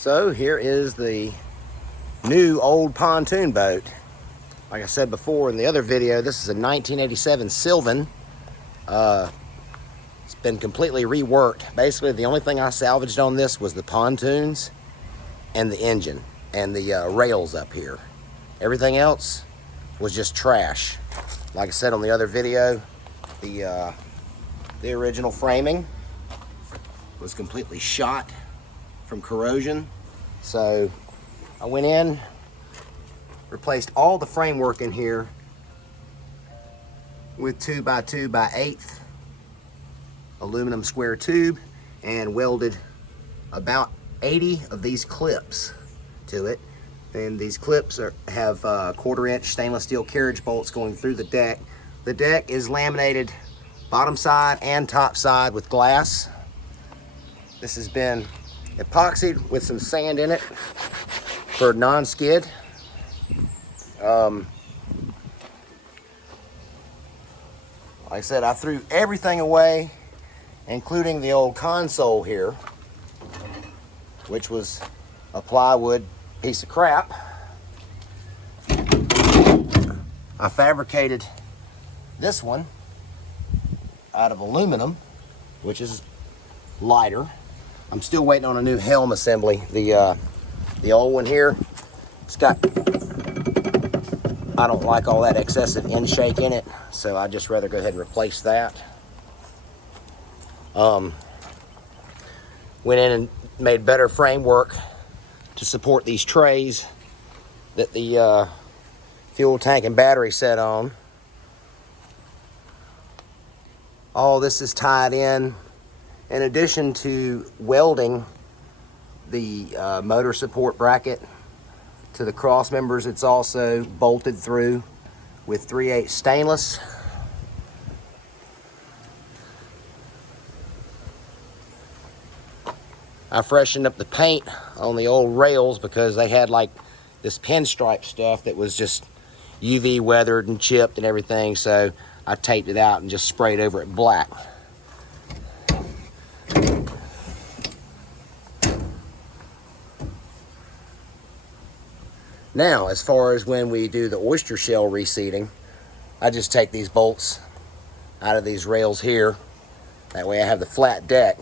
So here is the new old pontoon boat. Like I said before in the other video, this is a 1987 Sylvan. It's been completely reworked. Basically, the only thing I salvaged on this was the pontoons and the engine and the rails up here. Everything else was just trash. Like I said on the other video, the original framing was completely shot from corrosion. So I went in, replaced all the framework in here with 2x2x8 aluminum square tube and welded about 80 of these clips to it. And these clips have 1/4 inch stainless steel carriage bolts going through the deck. The deck is laminated bottom side and top side with glass. This has been epoxied with some sand in it for non-skid. Like I said, I threw everything away, including the old console here, which was a plywood piece of crap. I fabricated this one out of aluminum, which is lighter. I'm still waiting on a new helm assembly. The old one here, it's got, I don't like all that excessive end shake in it, so I'd just rather go ahead and replace that. Went in and made better framework to support these trays that the fuel tank and battery set on. All this is tied in addition to welding the motor support bracket to the cross members. It's also bolted through with 3/8 stainless. I freshened up the paint on the old rails because they had like this pinstripe stuff that was just UV weathered and chipped and everything, so I taped it out and just sprayed over it black. Now, as far as when we do the oyster shell reseating, I just take these bolts out of these rails here. That way I have the flat deck.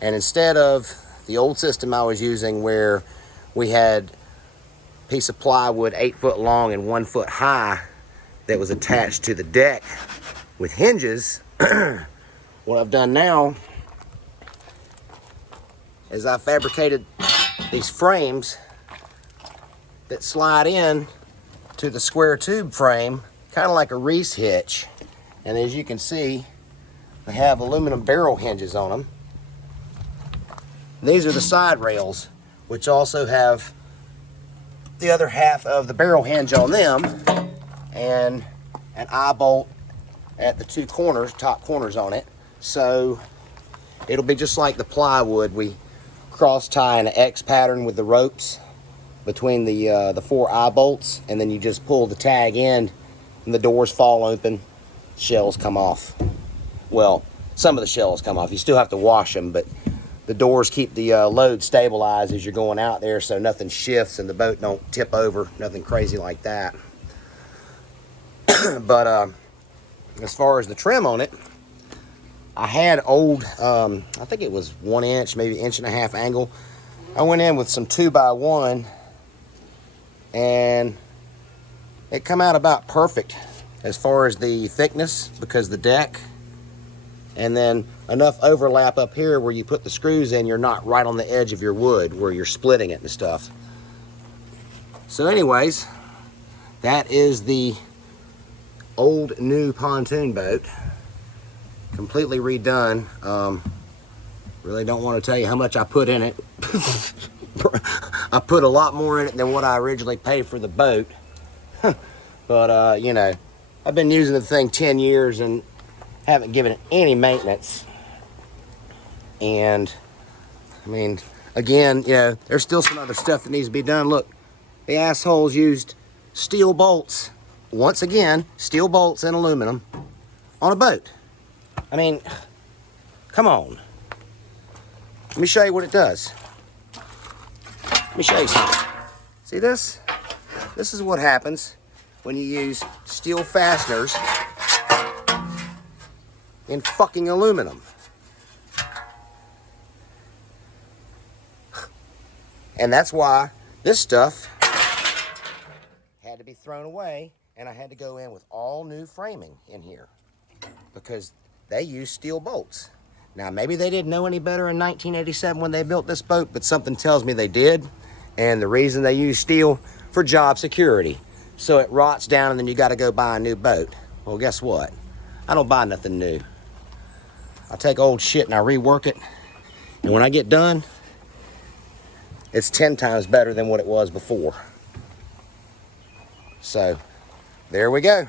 And instead of the old system I was using where we had a piece of plywood 8 foot long and 1 foot high that was attached to the deck with hinges, what I've done now is I fabricated these frames that slide in to the square tube frame, kind of like a Reese hitch. And as you can see, they have aluminum barrel hinges on them. These are the side rails, which also have the other half of the barrel hinge on them and an eye bolt at the two corners, top corners on it. So it'll be just like the plywood. We cross tie an X pattern with the ropes between the 4 eye bolts, and then you just pull the tag in and the doors fall open, shells come off. Well, some of the shells come off. You still have to wash them, but the doors keep the load stabilized as you're going out there, so nothing shifts and the boat don't tip over, nothing crazy like that. But as far as the trim on it, I had old, I think it was 1 inch, maybe 1.5 inch angle. I went in with some 2x1 and it come out about perfect as far as the thickness, because the deck, and then enough overlap up here where you put the screws in, you're not right on the edge of your wood where you're splitting it and stuff. So anyways, that is the old new pontoon boat, completely redone. Really don't want to tell you how much I put in it. I put a lot more in it than what I originally paid for the boat. But you know, I've been using the thing 10 years and haven't given it any maintenance. And I mean, again, you know, there's still some other stuff that needs to be done. Look, the assholes used steel bolts. Once again, steel bolts and aluminum on a boat. I mean, come on. Let me show you what it does. Let me show you something. See this? This is what happens when you use steel fasteners in fucking aluminum. And that's why this stuff had to be thrown away, and I had to go in with all new framing in here because they use steel bolts. Now, maybe they didn't know any better in 1987 when they built this boat, but something tells me they did. And the reason they use steel for job security. So it rots down and then you got to go buy a new boat. Well, guess what? I don't buy nothing new. I take old shit and I rework it. And when I get done, it's 10 times better than what it was before. So, there we go.